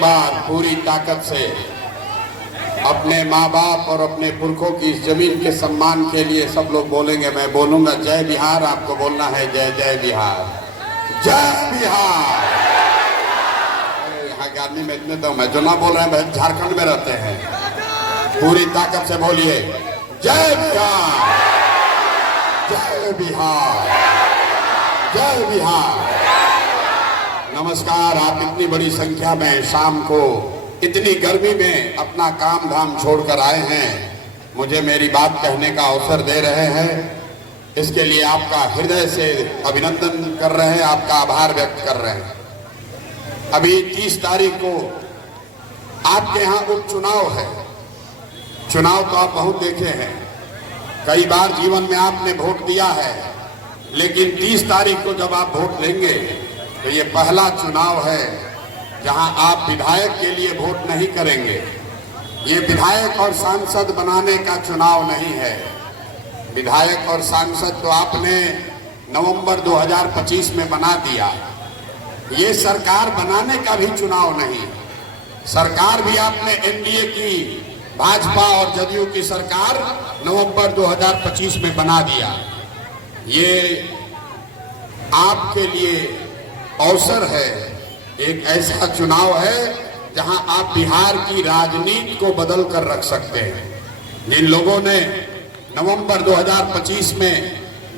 एक बार पूरी ताकत से अपने माँ बाप और अपने पुरखों की इस जमीन के सम्मान के लिए सब लोग बोलेंगे। मैं बोलूंगा जय बिहार, आपको बोलना है जय जय बिहार, जय बिहार। यहाँ के आदमी में इतने तो मैं जो ना बोल रहे हैं भाई झारखंड में रहते हैं, पूरी ताकत से बोलिए जय बिहार, जय बिहार, जय बिहार। नमस्कार। आप इतनी बड़ी संख्या में शाम को इतनी गर्मी में अपना काम धाम छोड़कर आए हैं, मुझे मेरी बात कहने का अवसर दे रहे हैं, इसके लिए आपका हृदय से अभिनंदन कर रहे हैं, आपका आभार व्यक्त कर रहे हैं। अभी 30 तारीख को आपके यहाँ उपचुनाव है। चुनाव तो आप बहुत देखे हैं, कई बार जीवन में आपने वोट दिया है, लेकिन 30 तारीख को जब आप वोट लेंगे तो ये पहला चुनाव है जहां आप विधायक के लिए वोट नहीं करेंगे। ये विधायक और सांसद बनाने का चुनाव नहीं है। विधायक और सांसद तो आपने नवंबर 2025 में बना दिया। ये सरकार बनाने का भी चुनाव नहीं। सरकार भी आपने एनडीए की, भाजपा और जदयू की सरकार नवंबर 2025 में बना दिया। ये आपके लिए अवसर है, एक ऐसा चुनाव है जहां आप बिहार की राजनीति को बदल कर रख सकते हैं। जिन लोगों ने नवंबर 2025 में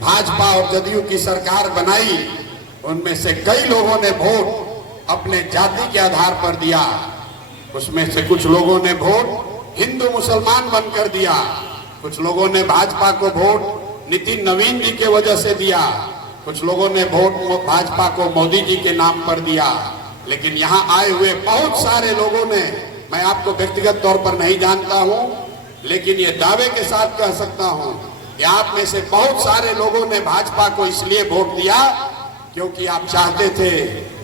भाजपा और जदयू की सरकार बनाई, उनमें से कई लोगों ने वोट अपने जाति के आधार पर दिया। उसमें से कुछ लोगों ने वोट हिंदू मुसलमान बनकर दिया, कुछ लोगों ने भाजपा को वोट नितिन नवीन जी के वजह से दिया, कुछ लोगों ने वोट भाजपा को मोदी जी के नाम पर दिया। लेकिन यहाँ आए हुए बहुत सारे लोगों ने, मैं आपको व्यक्तिगत तौर पर नहीं जानता हूँ, लेकिन ये दावे के साथ कह सकता हूँ कि आप में से बहुत सारे लोगों ने भाजपा को इसलिए वोट दिया क्योंकि आप चाहते थे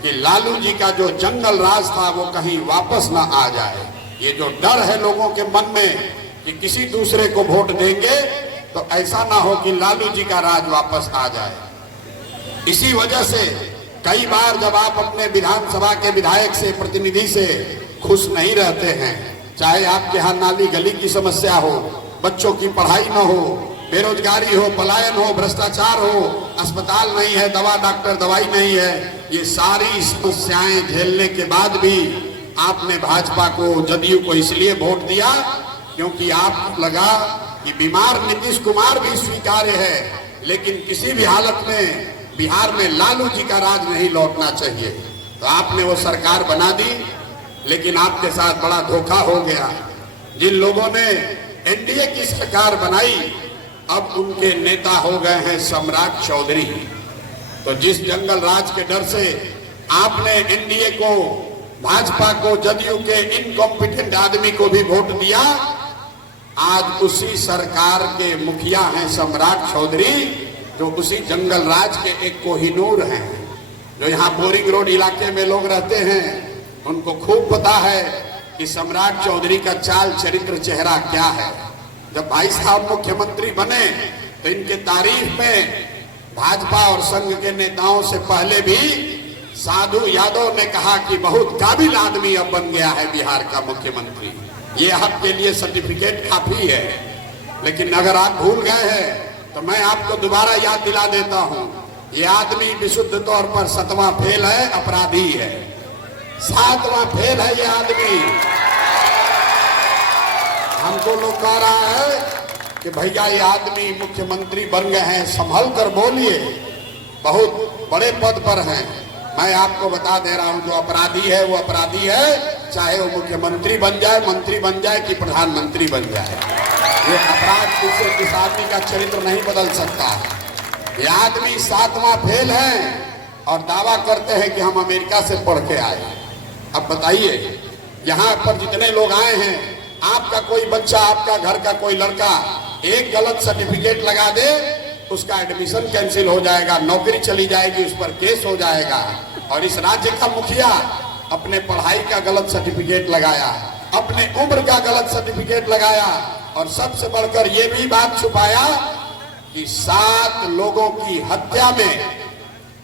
कि लालू जी का जो जंगल राज था वो कहीं वापस ना आ जाए। ये जो डर है लोगों के मन में कि किसी दूसरे को वोट देंगे तो ऐसा ना हो कि लालू जी का राज वापस आ जाए। इसी वजह से कई बार जब आप अपने विधानसभा के विधायक से, प्रतिनिधि से खुश नहीं रहते हैं, चाहे आपके यहाँ नाली गली की समस्या हो, बच्चों की पढ़ाई न हो, बेरोजगारी हो, पलायन हो, भ्रष्टाचार हो, अस्पताल नहीं है, दवा डॉक्टर दवाई नहीं है, ये सारी समस्याएं झेलने के बाद भी आपने भाजपा को, जदयू को इसलिए वोट दिया क्योंकि आपको लगा कि बीमार नीतीश कुमार भी स्वीकार्य है, लेकिन किसी भी हालत में बिहार में लालू जी का राज नहीं लौटना चाहिए। तो आपने वो सरकार बना दी, लेकिन आपके साथ बड़ा धोखा हो गया। जिन लोगों ने एनडीए की सरकार बनाई, अब उनके नेता हो गए हैं सम्राट चौधरी। तो जिस जंगल राज के डर से आपने एनडीए को, भाजपा को, जदयू के इनकॉम्पिटेंट आदमी को भी वोट दिया, आज उसी सरकार के मुखिया हैं सम्राट चौधरी, जो उसी जंगल राज के एक कोहिनूर हैं। जो यहाँ बोरिंग रोड इलाके में लोग रहते हैं, उनको खूब पता है कि सम्राट चौधरी का चाल चरित्र चेहरा क्या है। जब भाई साहब मुख्यमंत्री बने तो इनके तारीफ में भाजपा और संघ के नेताओं से पहले भी साधु यादव ने कहा कि बहुत काबिल आदमी अब बन गया है बिहार का मुख्यमंत्री। ये आपके लिए सर्टिफिकेट काफी है। लेकिन अगर आप भूल गए हैं तो मैं आपको दोबारा याद दिला देता हूं, ये आदमी विशुद्ध तौर पर 7वां फेल है, अपराधी है। 7वां फेल है ये आदमी। हमको लोग कह रहा है कि भैया ये आदमी मुख्यमंत्री बन गए हैं, संभल कर बोलिए, बहुत बड़े पद पर हैं। मैं आपको बता दे रहा हूं, जो अपराधी है वो अपराधी है, चाहे वो मुख्यमंत्री बन जाए, मंत्री बन जाए कि प्रधानमंत्री बन जाए। ये अपराध दूसरे किस आदमी का चरित्र नहीं बदल सकता। ये आदमी 7वां फेल है और दावा करते हैं कि हम अमेरिका से पढ़ के आए। अब बताइए, यहाँ पर जितने लोग आए हैं, आपका कोई बच्चा, आपका घर का कोई लड़का एक गलत सर्टिफिकेट लगा दे, उसका एडमिशन कैंसिल हो जाएगा, नौकरी चली जाएगी, उस पर केस हो जाएगा। और इस राज्य का मुखिया अपने पढ़ाई का गलत सर्टिफिकेट लगाया, अपने उम्र का गलत सर्टिफिकेट लगाया, और सबसे बढ़कर ये भी बात छुपाया कि 7 लोगों की हत्या में,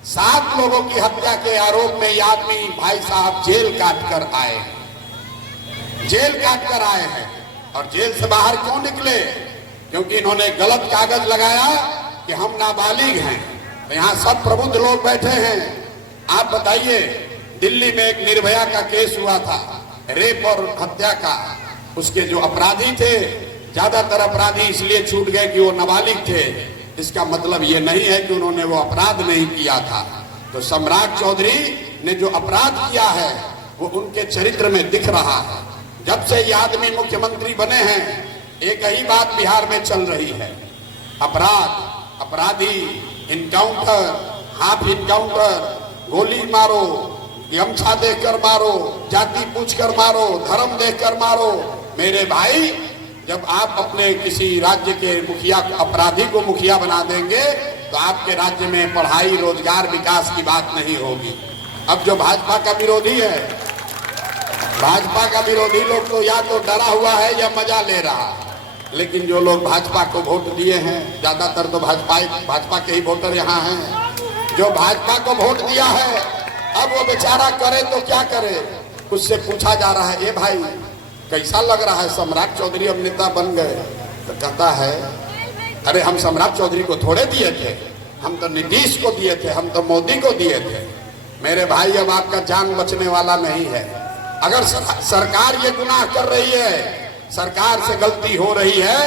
7 लोगों की हत्या के आरोप में ये आदमी भाई साहब जेल काट कर आए। जेल काट कर आए हैं। और जेल से बाहर क्यों निकले? क्योंकि इन्होंने गलत कागज लगाया कि हम नाबालिग हैं। तो यहाँ सब प्रबुद्ध लोग बैठे हैं। आप बताइए, दिल्ली में एक निर्भया का केस हुआ था, रेप और हत्या का। उसके जो अपराधी थे, ज्यादातर अपराधी इसलिए छूट गए कि वो नाबालिग थे। इसका मतलब ये नहीं है कि उन्होंने वो अपराध नहीं किया था। तो सम्राट चौधरी ने जो अपराध किया है वो उनके चरित्र में दिख रहा है। जब से ये आदमी मुख्यमंत्री बने हैं, एक ही बात बिहार में चल रही है, अपराध, अपराधी, इनकाउंटर, हाफ इनकाउंटर, गोली मारो, गमछा देकर मारो, जाति पूछकर मारो, धर्म देखकर मारो। मेरे भाई, जब आप अपने किसी राज्य के मुखिया, अपराधी को मुखिया बना देंगे तो आपके राज्य में पढ़ाई, रोजगार, विकास की बात नहीं होगी। अब जो भाजपा का विरोधी है, भाजपा का विरोधी लोग तो या तो डरा हुआ है या मजा ले रहा है। लेकिन जो लोग भाजपा को वोट दिए हैं, ज्यादातर तो भाजपा के ही वोटर यहाँ हैं, जो भाजपा को वोट दिया है, अब वो बेचारा करे तो क्या करे। उससे पूछा जा रहा है, ए भाई कैसा लग रहा है, सम्राट चौधरी अब नेता बन गए? तो कहता है, अरे हम सम्राट चौधरी को थोड़े दिए थे, हम तो नीतीश को दिए थे, हम तो मोदी को दिए थे। मेरे भाई, अब आपका जान बचने वाला नहीं है। अगर सरकार ये गुनाह कर रही है, सरकार से गलती हो रही है,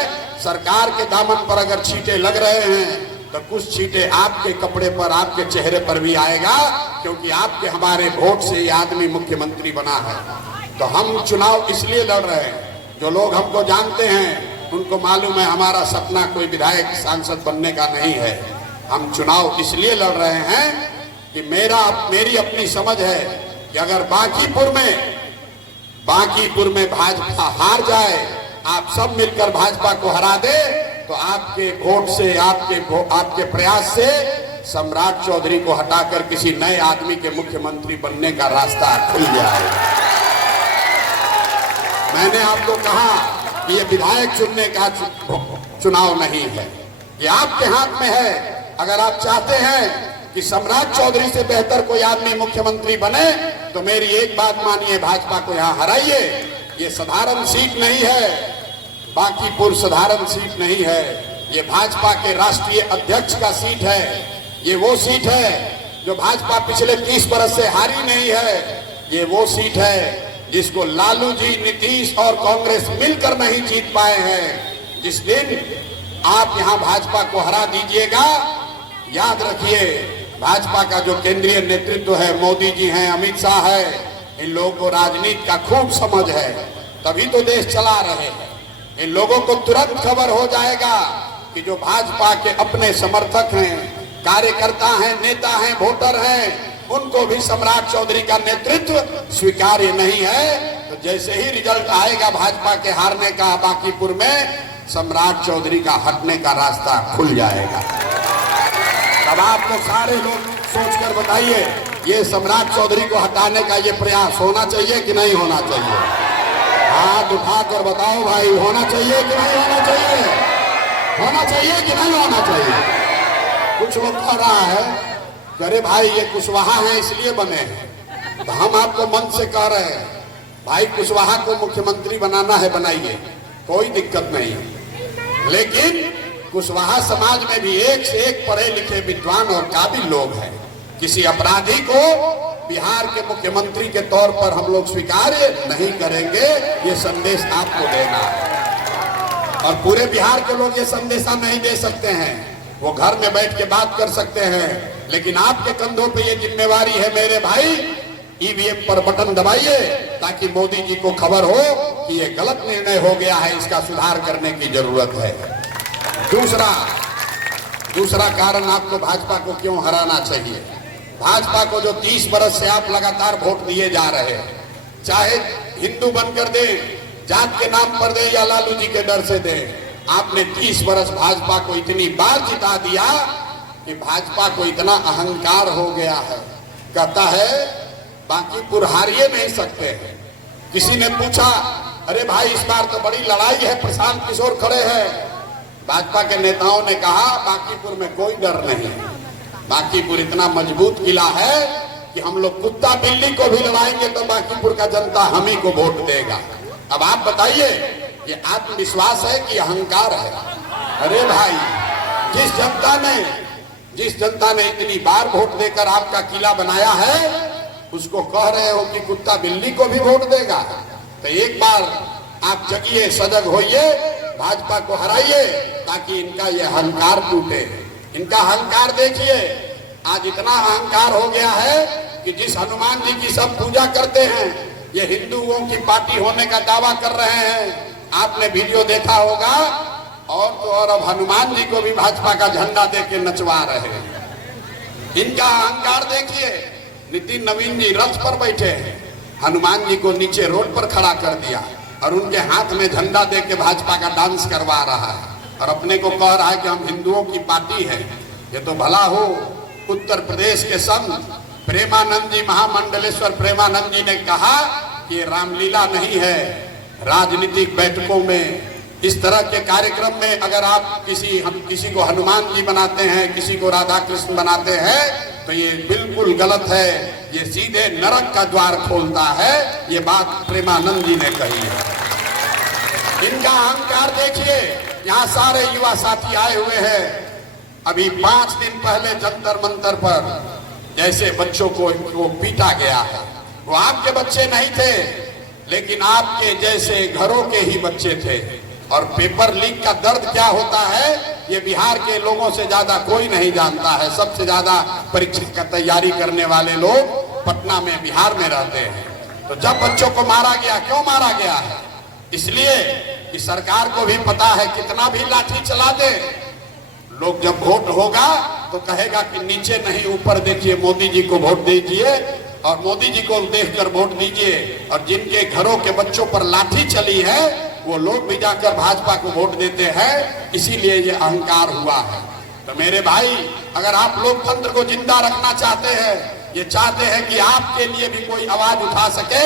सरकार के दामन पर अगर छींटे लग रहे हैं, तो कुछ छींटे आपके कपड़े पर, आपके चेहरे पर भी आएगा, क्योंकि आपके हमारे वोट से ये आदमी मुख्यमंत्री बना है। तो हम चुनाव इसलिए लड़ रहे हैं, जो लोग हमको जानते हैं उनको मालूम है हमारा सपना कोई विधायक, सांसद बनने का नहीं है। हम चुनाव इसलिए लड़ रहे हैं कि मेरी अपनी समझ है कि अगर बांकीपुर में भाजपा हार जाए, आप सब मिलकर भाजपा को हरा दे, तो आपके वोट से, आपके प्रयास से सम्राट चौधरी को हटाकर किसी नए आदमी के मुख्यमंत्री बनने का रास्ता खुल जाएगा। मैंने आपको कहा कि ये विधायक चुनने का चुनाव नहीं है, ये आपके हाथ में है। अगर आप चाहते हैं कि सम्राट चौधरी से बेहतर कोई आदमी मुख्यमंत्री बने, तो मेरी एक बात मानिए, भाजपा को यहाँ हराइए। ये साधारण सीट नहीं है, बांकीपुर साधारण सीट नहीं है, ये भाजपा के राष्ट्रीय अध्यक्ष का सीट है। ये वो सीट है जो भाजपा पिछले 30 बरस से हारी नहीं है। ये वो सीट है जिसको लालू जी, नीतीश और कांग्रेस मिलकर नहीं जीत पाए हैं। जिस दिन आप यहां भाजपा को हरा दीजिएगा, याद रखिए, भाजपा का जो केंद्रीय नेतृत्व है, मोदी जी हैं, अमित शाह है, इन लोगों को राजनीति का खूब समझ है, तभी तो देश चला रहे हैं। इन लोगों को तुरंत खबर हो जाएगा कि जो भाजपा के अपने समर्थक हैं, कार्यकर्ता हैं, नेता हैं, वोटर हैं, उनको भी सम्राट चौधरी का नेतृत्व स्वीकार्य नहीं है। तो जैसे ही रिजल्ट आएगा भाजपा के हारने का बांकीपुर में, सम्राट चौधरी का हटने का रास्ता खुल जाएगा। तब आप लोग सारे लोग सोचकर बताइए, ये सम्राट चौधरी को हटाने का ये प्रयास होना चाहिए कि नहीं होना चाहिए? हाथ उठाकर बताओ भाई, होना चाहिए कि नहीं होना चाहिए? होना चाहिए कि नहीं होना चाहिए? कुछ लोग कह रहा है, अरे भाई ये कुशवाहा है इसलिए बने हैं। तो हम आपको मन से कह रहे हैं, भाई कुशवाहा को मुख्यमंत्री बनाना है, बनाइए, कोई दिक्कत नहीं है। लेकिन कुशवाहा समाज में भी एक से एक पढ़े लिखे, विद्वान और काबिल लोग हैं। किसी अपराधी को बिहार के मुख्यमंत्री के तौर पर हम लोग स्वीकार्य नहीं करेंगे, ये संदेश आपको देना है। और पूरे बिहार के लोग ये संदेशा नहीं दे सकते हैं, वो घर में बैठ के बात कर सकते हैं, लेकिन आपके कंधों पे ये जिम्मेवारी है मेरे भाई। ईवीएम पर बटन दबाइए ताकि मोदी जी को खबर हो कि ये गलत निर्णय हो गया है, इसका सुधार करने की जरूरत है। दूसरा कारण आपको भाजपा को क्यों हराना चाहिए। भाजपा को जो 30 बरस से आप लगातार वोट दिए जा रहे हैं, चाहे हिंदू बनकर दें, जात के नाम पर दें या लालू जी के डर से दें, आपने 30 बरस भाजपा को इतनी बार जिता दिया कि भाजपा को इतना अहंकार हो गया है, कहता है बांकीपुर हारिए नहीं सकते हैं। किसी ने पूछा, अरे भाई इस बार तो बड़ी लड़ाई है, प्रशांत किशोर खड़े हैं। भाजपा के नेताओं ने कहा बांकीपुर में कोई डर नहीं, बांकीपुर इतना मजबूत किला है कि हम लोग कुत्ता बिल्ली को भी लड़ाएंगे तो बांकीपुर का जनता हम ही को वोट देगा। अब आप बताइए, ये आत्मविश्वास है कि अहंकार है? अरे भाई, जिस जनता ने इतनी बार वोट देकर आपका किला बनाया है, उसको कह रहे हो कि कुत्ता बिल्ली को भी वोट देगा? तो एक बार आप जगिए, सजग होइए, भाजपा को हराइए, ताकि इनका ये अहंकार टूटे। इनका अहंकार देखिए, आज इतना अहंकार हो गया है कि जिस हनुमान जी की सब पूजा करते हैं, ये हिंदुओं की पार्टी होने का दावा कर रहे हैं। आपने वीडियो देखा होगा। और तो और अब हनुमान जी को भी भाजपा का झंडा देके नचवा रहे हैं। इनका अहंकार देखिए। नितिन नवीन जी रथ पर बैठे हैं, हनुमान जी को नीचे रोड पर खड़ा कर दिया और उनके हाथ में झंडा देके भाजपा का डांस करवा रहा है और अपने को कह रहा है कि हम हिंदुओं की पार्टी है। ये तो भला हो, उत्तर प्रदेश के संत प्रेमानंद जी, महामंडलेश्वर प्रेमानंद जी ने कहा कि रामलीला नहीं है। राजनीतिक बैठकों में, इस तरह के कार्यक्रम में अगर आप किसी को हनुमान जी बनाते हैं, किसी को राधा कृष्ण बनाते हैं, तो ये बिल्कुल गलत है। ये सीधे नरक का द्वार खोलता है। ये बात प्रेमानंद जी ने कही है। इनका अहंकार देखिए। यहाँ सारे युवा साथी आए हुए हैं। अभी 5 दिन पहले जंतर मंतर पर जैसे बच्चों को पीटा गया है, वो आपके बच्चे नहीं थे, लेकिन आपके जैसे घरों के ही बच्चे थे। और पेपर लीक का दर्द क्या होता है, ये बिहार के लोगों से ज्यादा कोई नहीं जानता है। सबसे ज्यादा परीक्षा का तैयारी करने वाले लोग पटना में, बिहार में रहते हैं। तो जब बच्चों को मारा गया, क्यों मारा गया है? इसलिए कि सरकार को भी पता है कितना भी लाठी चला दे, लोग जब वोट होगा तो कहेगा कि नीचे नहीं ऊपर देखिए, मोदी जी को वोट दीजिए और मोदी जी को देखकर वोट दीजिए। और जिनके घरों के बच्चों पर लाठी चली है, वो लोग भी जाकर भाजपा को वोट देते हैं। इसीलिए ये अहंकार हुआ है। तो मेरे भाई, अगर आप लोकतंत्र को जिंदा रखना चाहते हैं, ये चाहते हैं कि आपके लिए भी कोई आवाज उठा सके,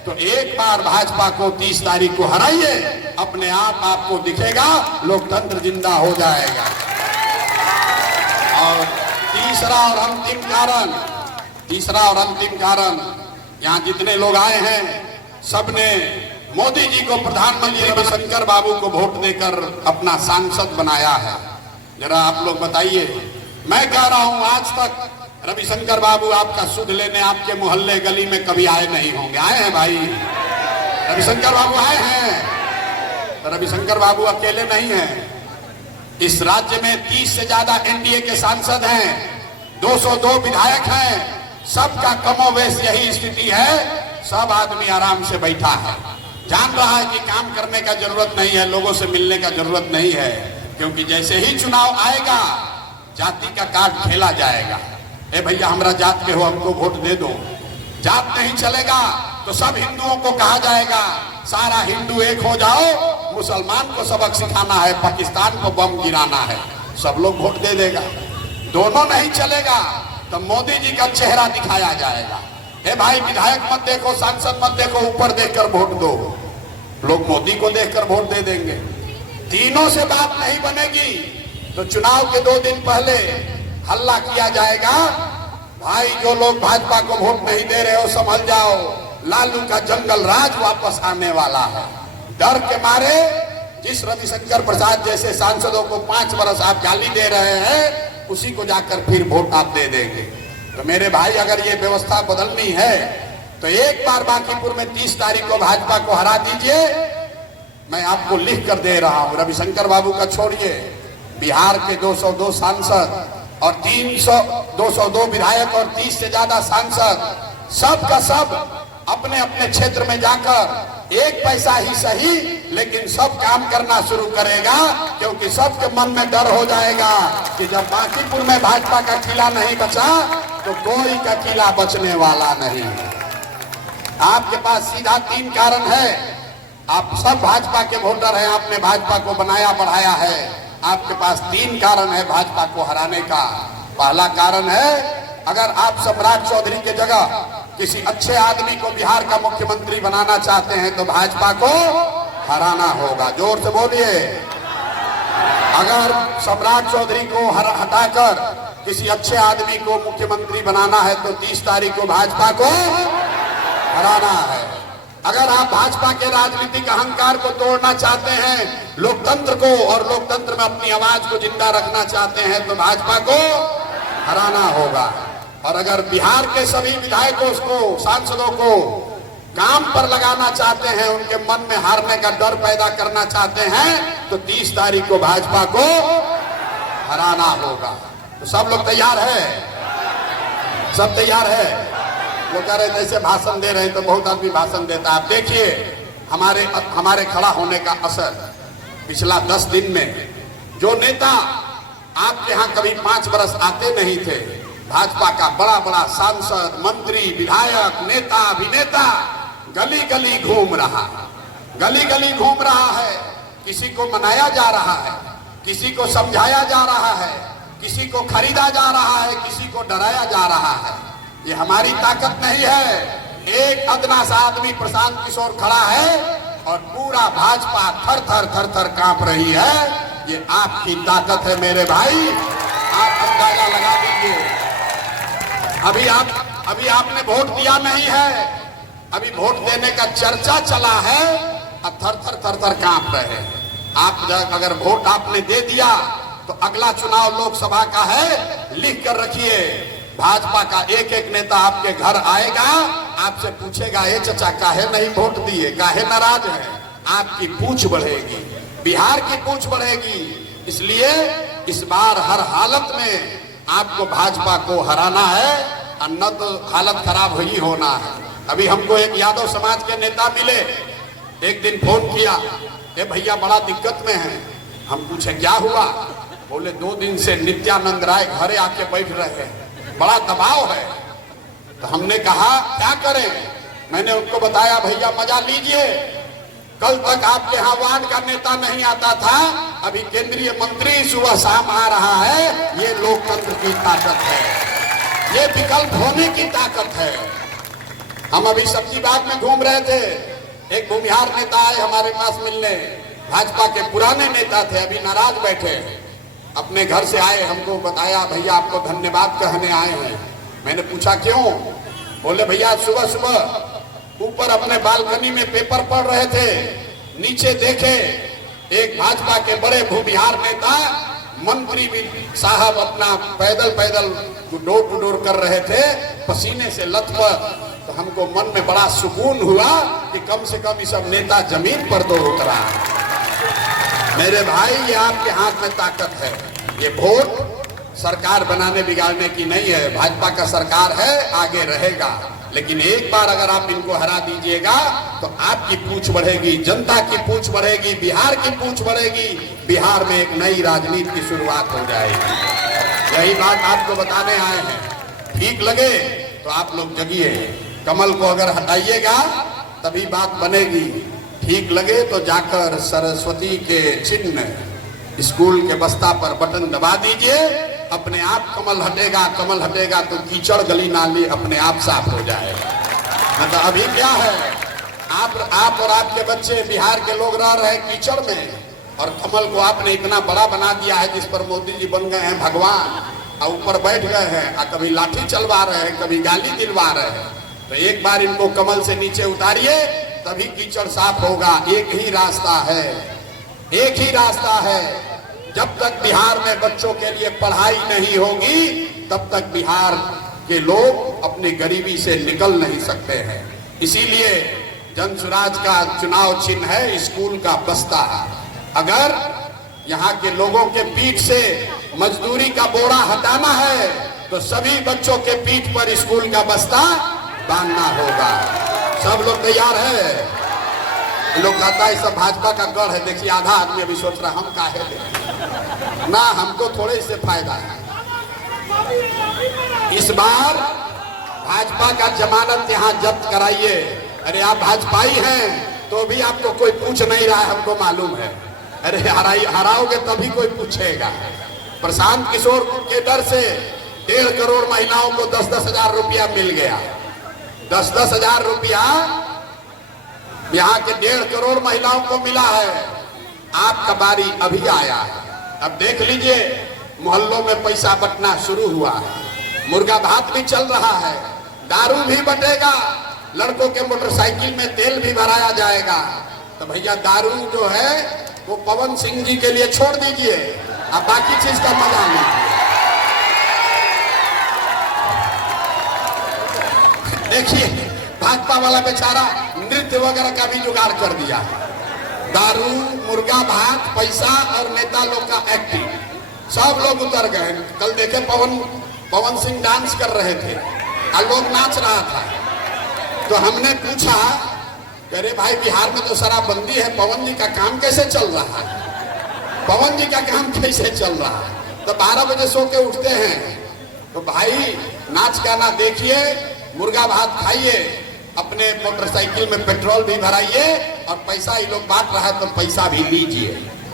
तो एक बार भाजपा को 30 तारीख को हराइए। अपने आप आपको दिखेगा, लोकतंत्र जिंदा हो जाएगा। और तीसरा और अंतिम कारण, यहाँ जितने लोग आए हैं, सबने मोदी जी को प्रधानमंत्री रविशंकर बाबू को वोट देकर अपना सांसद बनाया है। जरा आप लोग बताइए। मैं कह रहा हूं, आज तक रविशंकर बाबू आपका सुध लेने आपके मोहल्ले गली में कभी आए नहीं होंगे। आए हैं भाई? रविशंकर बाबू आए हैं। तो रविशंकर बाबू अकेले नहीं हैं। इस राज्य में 30 से ज्यादा एनडीए के सांसद हैं, 202 विधायक हैं। सबका कमोवेश यही स्थिति है। सब आदमी आराम से बैठा है, जान रहा है कि काम करने का जरूरत नहीं है, लोगों से मिलने का जरूरत नहीं है। क्योंकि जैसे ही चुनाव आएगा, जाति का कार्ड खेला जाएगा। ए भैया, हमरा जात के हो, हमको वोट दे दो। जात नहीं चलेगा तो सब हिंदुओं को कहा जाएगा, सारा हिंदू एक हो जाओ, मुसलमान को सबक सिखाना है, पाकिस्तान को बम गिराना है, सब लोग वोट दे देगा। दोनों नहीं चलेगा तो मोदी जी का चेहरा दिखाया जाएगा। ए भाई, विधायक मत देखो, सांसद मत देखो, ऊपर देखकर वोट दो। लोग मोदी को देखकर वोट दे देंगे। तीनों से बात नहीं बनेगी तो चुनाव के 2 दिन पहले हल्ला किया जाएगा, भाई जो लोग भाजपा को वोट नहीं दे रहे हो, संभल जाओ, लालू का जंगल राज वापस आने वाला है। डर के मारे जिस रविशंकर प्रसाद जैसे सांसदों को 5 वर्ष आप गाली दे रहे हैं, उसी को जाकर फिर वोट आप दे देंगे। तो मेरे भाई, अगर ये व्यवस्था बदलनी है तो एक बार बांकीपुर में 30 तारीख को भाजपा को हरा दीजिए। मैं आपको लिख कर दे रहा हूं, रविशंकर बाबू का छोड़िए, बिहार के 202 सांसद और 202 विधायक और 30 से ज्यादा सांसद, सब का सब अपने अपने क्षेत्र में जाकर 1 पैसा ही सही, लेकिन सब काम करना शुरू करेगा। क्योंकि सबके मन में डर हो जाएगा कि जब बांकीपुर में भाजपा का किला नहीं बचा तो कोई का किला बचने वाला नहीं। आपके पास सीधा 3 कारण है। आप सब भाजपा के वोटर हैं, आपने भाजपा को बनाया बढ़ाया है। आपके पास 3 कारण है भाजपा को हराने का। पहला कारण है, अगर आप सम्राट चौधरी के जगह किसी अच्छे आदमी को बिहार का मुख्यमंत्री बनाना चाहते हैं तो भाजपा को हराना होगा। जोर से बोलिए। अगर सम्राट चौधरी को हटाकर किसी अच्छे आदमी को मुख्यमंत्री बनाना है तो 30 तारीख को भाजपा को हराना है। अगर आप भाजपा के राजनीतिक अहंकार को तोड़ना चाहते हैं, लोकतंत्र को और लोकतंत्र में अपनी आवाज को जिंदा रखना चाहते हैं, तो भाजपा को हराना होगा। और अगर बिहार के सभी विधायकों को, सांसदों को काम पर लगाना चाहते हैं, उनके मन में हारने का डर पैदा करना चाहते हैं, तो 30 तारीख को भाजपा को हराना होगा। तो सब लोग तैयार है? सब तैयार है? लोग कह रहे जैसे भाषण दे रहे हैं, तो बहुत आदमी भाषण देता है। आप देखिए हमारे खड़ा होने का असर पिछला 10 दिन में। जो नेता आपके यहाँ कभी 5 बरस आते नहीं थे, भाजपा का बड़ा बड़ा सांसद, मंत्री, विधायक, नेता, अभिनेता गली गली घूम रहा है, गली गली घूम रहा है। किसी को मनाया जा रहा है, किसी को समझाया जा रहा है, किसी को खरीदा जा रहा है, किसी को डराया जा रहा है। ये हमारी ताकत नहीं है। एक अदना सा आदमी प्रशांत किशोर खड़ा है और पूरा भाजपा थर थर कांप रही है। ये आपकी ताकत है मेरे भाई, आप अंदाजा लगा दीजिए। अभी आपने वोट दिया नहीं है, अभी वोट देने का चर्चा चला है, अब थर थर कांप रहे हैं। आप अगर वोट आपने दे दिया तो अगला चुनाव लोकसभा का है, लिख कर रखिए। भाजपा का एक एक नेता आपके घर आएगा, आपसे पूछेगा, ए चचा काहे नहीं वोट दिए, काहे नाराज है? आपकी पूछ बढ़ेगी, बिहार की पूछ बढ़ेगी। इसलिए इस बार हर हालत में आपको भाजपा को हराना है, और न तो हालत खराब ही होना है। अभी हमको एक यादव समाज के नेता मिले, एक दिन फोन किया, ए भैया बड़ा दिक्कत में है। हम पूछे क्या हुआ? बोले 2 दिन से नित्यानंद राय घरे आके बैठ रहे हैं, बड़ा दबाव है। तो हमने कहा क्या करें? मैंने उनको बताया भैया मजा लीजिए, कल तक आपके यहाँ वार्ड का नेता नहीं आता था, अभी केंद्रीय मंत्री सुबह शाम आ रहा है। ये लोकतंत्र की ताकत है, ये विकल्प होने की ताकत है। हम अभी सब्जी बाग में घूम रहे थे, एक भूमिहार नेता आए हमारे पास मिलने, भाजपा के पुराने नेता थे, अभी नाराज बैठे, अपने घर से आए, हमको बताया भैया आपको धन्यवाद कहने आए हैं। मैंने पूछा क्यों? बोले भैया सुबह सुबह ऊपर अपने बालकनी में पेपर पढ़ रहे थे, नीचे देखे एक भाजपा के बड़े भूमिहार नेता मंत्री भी साहब अपना पैदल डोर टू डोर कर रहे थे, पसीने से लथपथ। तो हमको मन में बड़ा सुकून हुआ कि कम से कम ये सब नेता जमीन पर तो उतरा। मेरे भाई ये आपके हाथ में ताकत है। ये वोट सरकार बनाने बिगाड़ने की नहीं है, भाजपा का सरकार है, आगे रहेगा। लेकिन एक बार अगर आप इनको हरा दीजिएगा तो आपकी पूछ बढ़ेगी, जनता की पूछ बढ़ेगी, बिहार की पूछ बढ़ेगी, बिहार में एक नई राजनीति की शुरुआत हो जाएगी। यही बात आपको बताने आए हैं। ठीक लगे तो आप लोग जगिए, कमल को अगर हटाइएगा तभी बात बनेगी। ठीक लगे तो जाकर सरस्वती के चिन्ह स्कूल के बस्ता पर बटन दबा दीजिए, अपने आप कमल हटेगा तो कीचड़ गली नाली अपने आप साफ हो जाएगा। मतलब अभी क्या है, आप और आपके बच्चे बिहार के लोग रह रहे हैं कीचड़ में, और कमल को आपने इतना बड़ा बना दिया है जिस पर मोदी जी बन गए हैं भगवान, और ऊपर बैठ गए हैं, और कभी लाठी चलवा रहे हैं, कभी गाली दिलवा रहे हैं। तो एक बार इनको कमल से नीचे उतारिए, तभी कीचड़ साफ होगा। एक ही रास्ता है, एक ही रास्ता है। जब तक बिहार में बच्चों के लिए पढ़ाई नहीं होगी, तब तक बिहार के लोग अपनी गरीबी से निकल नहीं सकते हैं। इसीलिए जन स्वराज का चुनाव चिन्ह है स्कूल का बस्ता। अगर यहाँ के लोगों के पीठ से मजदूरी का बोरा हटाना है, तो सभी बच्चों के पीठ पर स्कूल का बस्ता बांधना होगा। सब लोग तैयार है? लोग कहता है सब भाजपा का गढ़ है। देखिए आधा आदमी अभी सोच रहा हम काहे दे ना, हमको थोड़े से फायदा है। इस बार भाजपा का जमानत यहाँ जब्त कराइए। अरे आप भाजपाई हैं तो भी आपको कोई पूछ नहीं रहा है, हमको मालूम है। अरे हराओगे तभी कोई पूछेगा। प्रशांत किशोर के डर से 1.5 करोड़ महिलाओं को 10-10 हजार रुपया मिल गया। 10-10 हजार रुपया यहाँ के 1.5 करोड़ महिलाओं को मिला है। आपका बारी अभी आया है। अब देख लीजिए मोहल्लों में पैसा बंटना शुरू हुआ है, मुर्गा भात भी चल रहा है, दारू भी बटेगा, लड़कों के मोटरसाइकिल में तेल भी भराया जाएगा। तो भैया दारू जो है वो पवन सिंह जी के लिए छोड़ दीजिए, अब बाकी चीज का मजा लीजिए। देखिए भाजपा वाला बेचारा नृत्य वगैरह का भी जुगाड़ कर दिया। दारू, मुर्गा भात, पैसा और नेता लोग का एक्टिंग, सब लोग उतर गए। कल देखे पवन सिंह डांस कर रहे थे और लोग नाच रहा था। तो हमने पूछा, अरे भाई बिहार में तो शराबबंदी है, पवन जी का काम कैसे चल रहा है? पवन जी का काम कैसे चल रहा है? तो 12 बजे सो के उठते हैं। तो भाई नाच गाना देखिए, मुर्गा भात खाइए, अपने मोटरसाइकिल में पेट्रोल भी भराइए और पैसा ये लोग बांट रहा है तो पैसा भी लीजिए,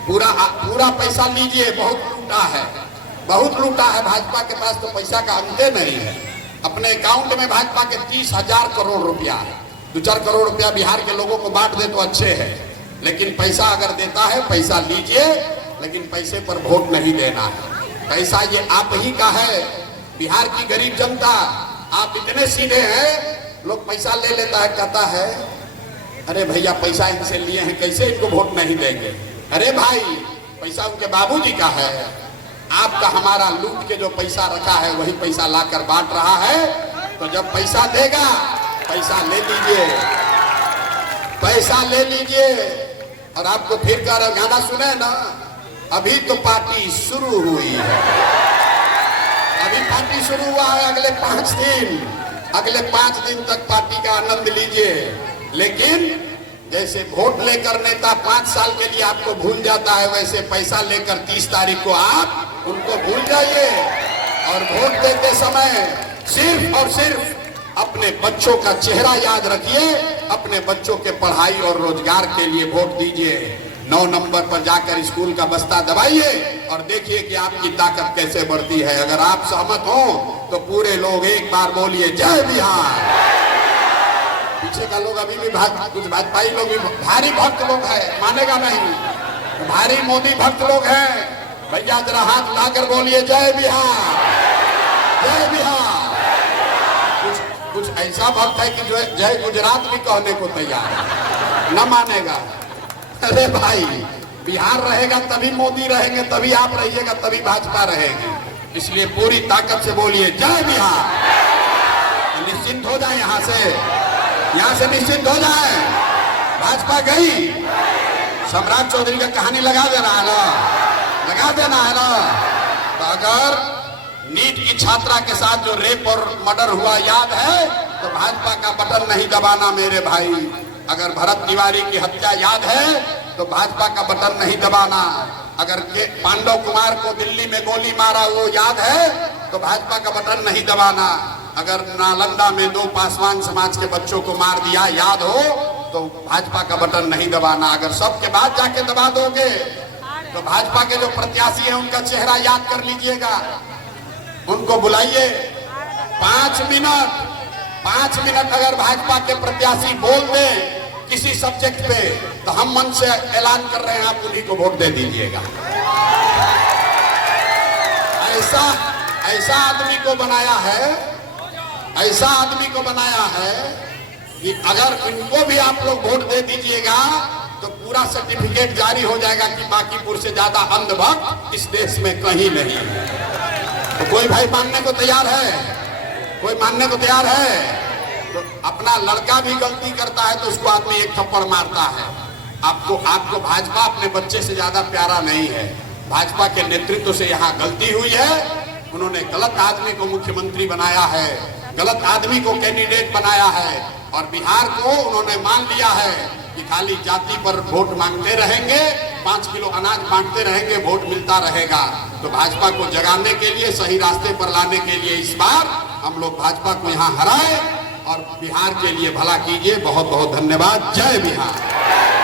पूरा पैसा लीजिए। बहुत लूटा है, बहुत लूटा है। भाजपा के पास तो पैसा का अंते नहीं है। अपने अकाउंट में भाजपा के 30,000 करोड़ रुपया है। 2-4 करोड़ रुपया बिहार के लोगों को बांट दे तो अच्छे है, लेकिन पैसा अगर देता है पैसा लीजिए, लेकिन पैसे पर वोट नहीं देना है। पैसा ये आप ही का है, बिहार की गरीब जनता। आप इतने सीधे हैं, लोग पैसा ले लेता है, कहता है अरे भैया पैसा इनसे लिए हैं, कैसे इनको वोट नहीं देंगे? अरे भाई पैसा उनके बाबूजी का है, आपका हमारा लूट के जो पैसा रखा है वही पैसा लाकर बांट रहा है। तो जब पैसा देगा पैसा ले लीजिए, पैसा ले लीजिए। और आपको फिर कह रहा गाना सुने ना, अभी तो पार्टी शुरू हुई है, अभी पार्टी शुरू हुआ है। अगले 5 दिन तक पार्टी का आनंद लीजिए। लेकिन जैसे वोट लेकर नेता 5 साल के लिए आपको भूल जाता है, वैसे पैसा लेकर 30 तारीख को आप उनको भूल जाइए। और वोट देते समय सिर्फ और सिर्फ अपने बच्चों का चेहरा याद रखिए, अपने बच्चों के पढ़ाई और रोजगार के लिए वोट दीजिए। 9 नंबर पर जाकर स्कूल का बस्ता दबाइए और देखिए कि आपकी ताकत कैसे बढ़ती है। अगर आप सहमत हो तो पूरे लोग एक बार बोलिए जय बिहार। पीछे का लोग अभी भी कुछ भाजपाई लोग भी भारी भक्त लोग हैं, मानेगा नहीं, भारी मोदी भक्त लोग हैं। भैया जरा हाथ लाकर बोलिए जय बिहार, जय बिहार। कुछ ऐसा भक्त है कि जो जय गुजरात भी कहने को तैयार है, न मानेगा। अरे भाई बिहार रहेगा तभी मोदी रहेंगे, तभी आप रहिएगा, तभी भाजपा रहेगी। इसलिए पूरी ताकत से बोलिए जय बिहार। निश्चिंत हो जाए, यहाँ से निश्चिंत हो जाए। भाजपा गई, सम्राट चौधरी का कहानी लगा देना है ना, लगा देना है ना। तो अगर नीट की छात्रा के साथ जो रेप और मर्डर हुआ याद है, तो भाजपा का बटन नहीं दबाना मेरे भाई। अगर भरत तिवारी की हत्या याद है तो भाजपा का बटन नहीं दबाना। अगर पांडव कुमार को दिल्ली में गोली मारा वो याद है तो भाजपा का बटन नहीं दबाना। अगर नालंदा में 2 पासवान समाज के बच्चों को मार दिया याद हो तो भाजपा का बटन नहीं दबाना। अगर सबके बाद जाके दबा दोगे तो भाजपा के जो प्रत्याशी हैं उनका चेहरा याद कर लीजिएगा, उनको बुलाइए। 5 मिनट अगर भाजपा के प्रत्याशी बोल दे किसी सब्जेक्ट पे तो हम मन से ऐलान कर रहे हैं आप उन्हीं को वोट दे दीजिएगा। ऐसा आदमी को बनाया है, ऐसा आदमी को बनाया है कि अगर इनको भी आप लोग वोट दे दीजिएगा तो पूरा सर्टिफिकेट जारी हो जाएगा कि बांकीपुर से ज्यादा अंधभक्त इस देश में कहीं नहीं है। तो कोई भाई मानने को तैयार है? कोई मानने को तैयार है? तो अपना लड़का भी गलती करता है तो उसको आदमी एक थप्पड़ मारता है। आपको भाजपा अपने बच्चे से ज्यादा प्यारा नहीं है। भाजपा के नेतृत्व से यहाँ गलती हुई है, उन्होंने गलत आदमी को मुख्यमंत्री बनाया है, गलत आदमी को कैंडिडेट बनाया है और बिहार को उन्होंने मान लिया है कि खाली जाति पर वोट मांगते रहेंगे, 5 किलो अनाज बांटते रहेंगे, वोट मिलता रहेगा। तो भाजपा को जगाने के लिए, सही रास्ते पर लाने के लिए इस बार हम लोग भाजपा को यहाँ हराए और बिहार के लिए भला कीजिए। बहुत बहुत धन्यवाद। जय बिहार।